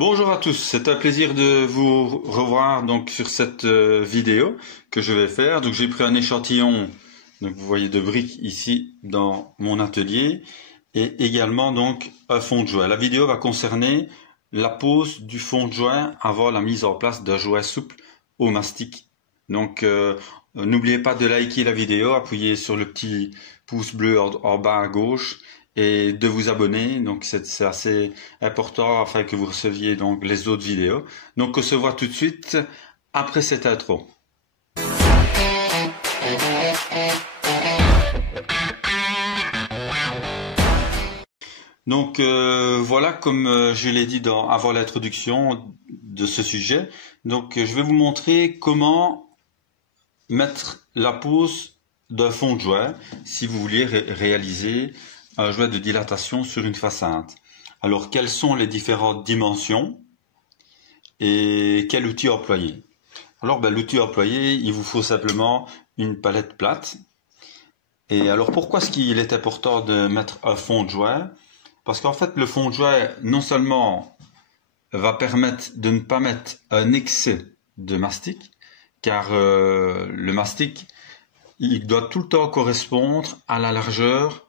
Bonjour à tous, c'est un plaisir de vous revoir donc sur cette vidéo que je vais faire. Donc j'ai pris un échantillon, donc vous voyez de briques ici dans mon atelier et également donc un fond de joint. La vidéo va concerner la pose du fond de joint avant la mise en place d'un joint souple au mastic. Donc n'oubliez pas de liker la vidéo, appuyez sur le petit pouce bleu en bas à gauche et de vous abonner. Donc c'est assez important afin que vous receviez donc les autres vidéos. Donc on se voit tout de suite après cette intro. Donc voilà, comme je l'ai dit avant l'introduction de ce sujet, donc je vais vous montrer comment mettre la pose d'un fond de joint si vous voulez réaliser un joint de dilatation sur une façade. Alors quelles sont les différentes dimensions et quel outil employer? Alors l'outil employé, il vous faut simplement une palette plate. Et alors pourquoi est-ce qu'il est important de mettre un fond de joint? Parce qu'en fait le fond de joint non seulement va permettre de ne pas mettre un excès de mastic, car le mastic il doit tout le temps correspondre à la largeur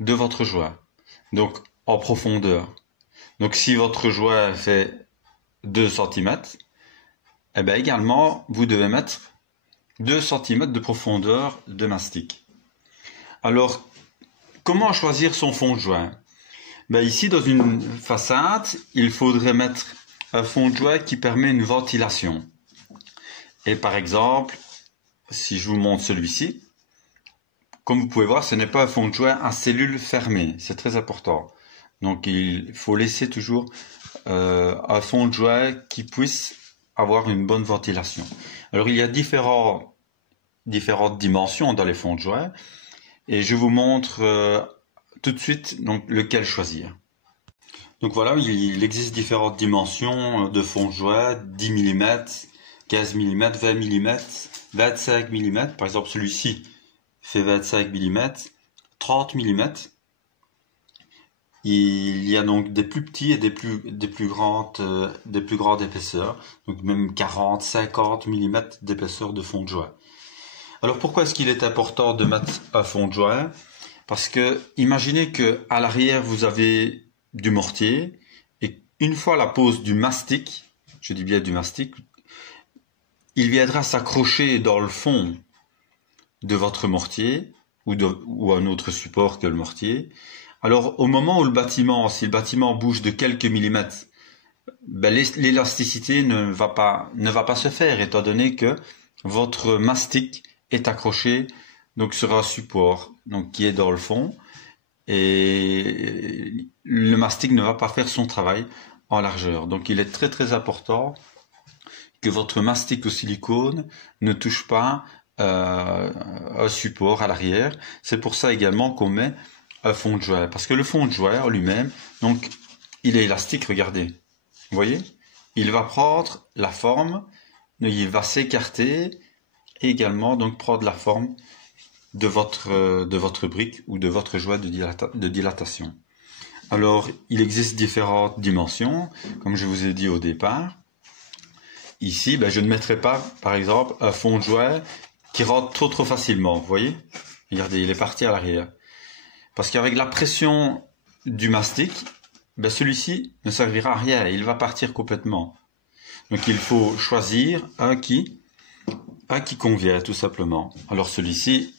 de votre joint, donc en profondeur. Donc si votre joint fait 2 cm, eh bien également vous devez mettre 2 cm de profondeur de mastic. Alors comment choisir son fond de joint? Ben ici dans une façade, il faudrait mettre un fond de joint qui permet une ventilation. Et par exemple, si je vous montre celui-ci, comme vous pouvez voir, ce n'est pas un fond de joint à cellule fermée, c'est très important. Donc il faut laisser toujours un fond de joint qui puisse avoir une bonne ventilation. Alors il y a différentes dimensions dans les fonds de joint et je vous montre tout de suite donc lequel choisir. Donc voilà, il existe différentes dimensions de fonds de joint, 10 mm, 15 mm, 20 mm, 25 mm, par exemple celui-ci fait 25 mm, 30 mm. Il y a donc des plus petits et des plus grandes épaisseurs, donc même 40, 50 mm d'épaisseur de fond de joint. Alors pourquoi est-ce qu'il est important de mettre un fond de joint? Parce que imaginez que à l'arrière vous avez du mortier et une fois la pose du mastic, je dis bien du mastic, il viendra s'accrocher dans le fond de votre mortier ou un autre support que le mortier. Alors au moment où si le bâtiment bouge de quelques millimètres, ben, l'élasticité ne va pas se faire étant donné que votre mastic est accroché donc sur un support donc qui est dans le fond et le mastic ne va pas faire son travail en largeur. Donc il est très très important que votre mastic au silicone ne touche pas un support à l'arrière. C'est pour ça également qu'on met un fond de joint, parce que le fond de joint en lui-même, donc il est élastique, regardez, vous voyez, il va prendre la forme, il va s'écarter et également donc prendre la forme de votre brique ou de votre joint de dilatation. Alors il existe différentes dimensions, comme je vous ai dit au départ. Ici, ben, je ne mettrai pas, par exemple, un fond de joint qui rentre trop facilement, vous voyez, regardez, il est parti à l'arrière. Parce qu'avec la pression du mastic, ben celui-ci ne servira à rien, il va partir complètement. Donc il faut choisir un qui convient tout simplement. Alors celui-ci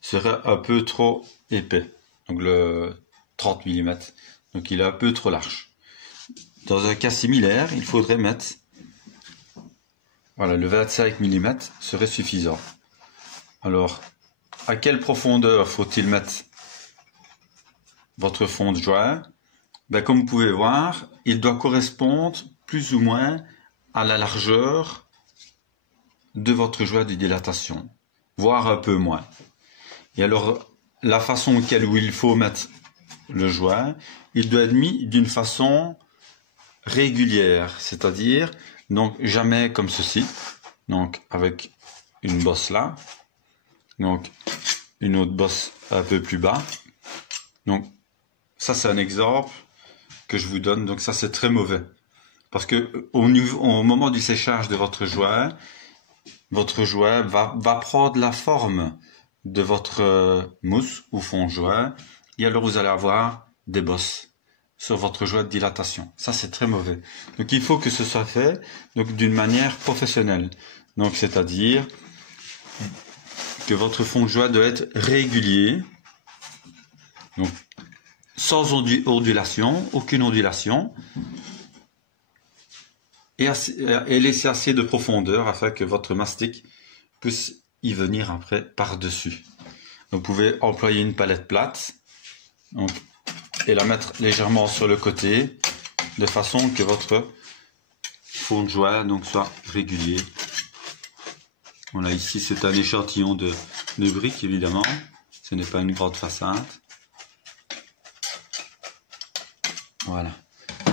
serait un peu trop épais, donc le 30 mm, donc il est un peu trop large. Dans un cas similaire, il faudrait mettre, voilà, le 25 mm serait suffisant. Alors, à quelle profondeur faut-il mettre votre fond de joint? Ben, comme vous pouvez voir, il doit correspondre plus ou moins à la largeur de votre joint de dilatation, voire un peu moins. Et alors, la façon où il faut mettre le joint, il doit être mis d'une façon régulière, c'est-à-dire donc jamais comme ceci, donc avec une bosse là, donc une autre bosse un peu plus bas. Donc ça c'est un exemple que je vous donne, donc ça c'est très mauvais. Parce que au moment du séchage de votre jouet va prendre la forme de votre mousse ou fond jouet, et alors vous allez avoir des bosses sur votre jouet de dilatation. Ça, c'est très mauvais. Donc il faut que ce soit fait donc d'une manière professionnelle. Donc c'est-à-dire que votre fond de jouet doit être régulier, donc sans ondulation, aucune ondulation, et laisser assez de profondeur afin que votre mastic puisse y venir après par-dessus. Vous pouvez employer une palette plate donc, et la mettre légèrement sur le côté de façon que votre fond de jouet donc, soit régulier. Voilà, ici c'est un échantillon de briques évidemment, ce n'est pas une grande façade. Voilà,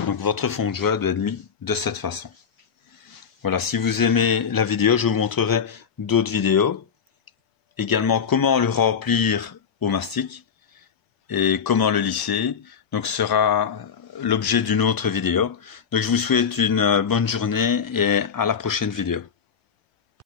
donc votre fond de jouet doit être mis de cette façon. Voilà, si vous aimez la vidéo, je vous montrerai d'autres vidéos. Également comment le remplir au mastic et comment le lisser. Donc ce sera l'objet d'une autre vidéo. Donc je vous souhaite une bonne journée et à la prochaine vidéo.